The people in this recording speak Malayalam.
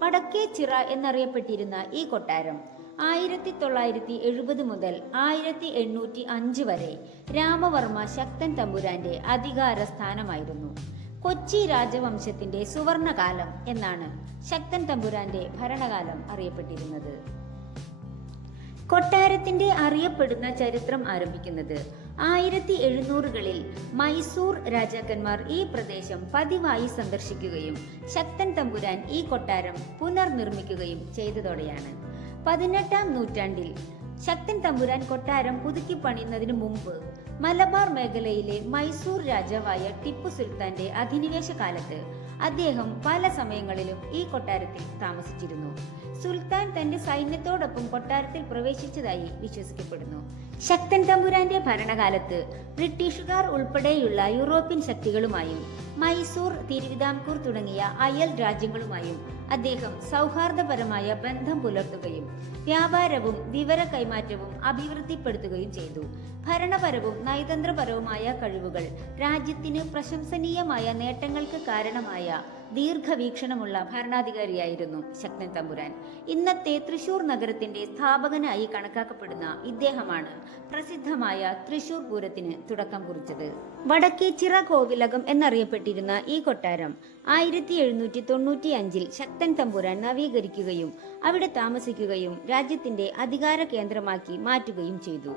വടക്കേച്ചിറ എന്നറിയപ്പെട്ടിരുന്ന ഈ കൊട്ടാരം 1970 മുതൽ 1805 വരെ രാമവർമ്മ ശക്തൻ തമ്പുരാന്റെ അധികാര സ്ഥാനമായിരുന്നു. കൊച്ചി രാജവംശത്തിന്റെ സുവർണകാലം എന്നാണ് ശക്തൻ തമ്പുരാന്റെ ഭരണകാലം അറിയപ്പെട്ടിരുന്നത്. കൊട്ടാരത്തിന്റെ അറിയപ്പെടുന്ന ചരിത്രം ആരംഭിക്കുന്നത് 1700കളിൽ മൈസൂർ രാജാക്കന്മാർ ഈ പ്രദേശം പതിവായി സന്ദർശിക്കുകയും ശക്തൻ തമ്പുരാൻ ഈ കൊട്ടാരം പുനർനിർമ്മിക്കുകയും ചെയ്തതോടെയാണ്. 18ാം നൂറ്റാണ്ടിൽ ശക്തൻ തമ്പുരാൻ കൊട്ടാരം പുതുക്കി പണിയുന്നതിനു മുമ്പ് മലബാർ മേഖലയിലെ മൈസൂർ രാജാവായ ടിപ്പു സുൽത്താന്റെ അധിനിവേശ കാലത്ത് അദ്ദേഹം പല സമയങ്ങളിലും ഈ കൊട്ടാരത്തിൽ താമസിച്ചിരുന്നു. സുൽത്താൻ തന്റെ സൈന്യത്തോടൊപ്പം കൊട്ടാരത്തിൽ പ്രവേശിച്ചതായി വിശ്വസിക്കപ്പെടുന്നു. ശക്തൻ തമ്പുരാന്റെ ഭരണകാലത്ത് ബ്രിട്ടീഷുകാർ ഉൾപ്പെടെയുള്ള യൂറോപ്യൻ ശക്തികളുമായും മൈസൂർ, തിരുവിതാംകൂർ തുടങ്ങിയ അയൽ രാജ്യങ്ങളുമായും അദ്ദേഹം സൗഹാർദ്ദപരമായ ബന്ധം പുലർത്തുകയും വ്യാപാരവും വിവര കൈമാറ്റവും അഭിവൃദ്ധിപ്പെടുത്തുകയും ചെയ്തു. ഭരണപരവും നയതന്ത്രപരവുമായ കഴിവുകൾ രാജ്യത്തിന് പ്രശംസനീയമായ നേട്ടങ്ങൾക്ക് കാരണമായ ദീർഘവീക്ഷണമുള്ള ഭരണാധികാരിയായിരുന്നു ശക്തൻ തമ്പുരാൻ. ഇന്നത്തെ തൃശൂർ നഗരത്തിന്റെ സ്ഥാപകനായി കണക്കാക്കപ്പെടുന്ന ഇദ്ദേഹമാണ് പ്രസിദ്ധമായ തൃശൂർ പൂരത്തിന് തുടക്കം കുറിച്ചത്. വടക്കേച്ചിറ കോവിലകം എന്നറിയപ്പെട്ടിരുന്ന ഈ കൊട്ടാരം 1795 ശക്തൻ തമ്പുരാൻ നവീകരിക്കുകയും അവിടെ താമസിക്കുകയും രാജ്യത്തിന്റെ അധികാര കേന്ദ്രമാക്കി മാറ്റുകയും ചെയ്തു.